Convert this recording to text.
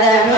them.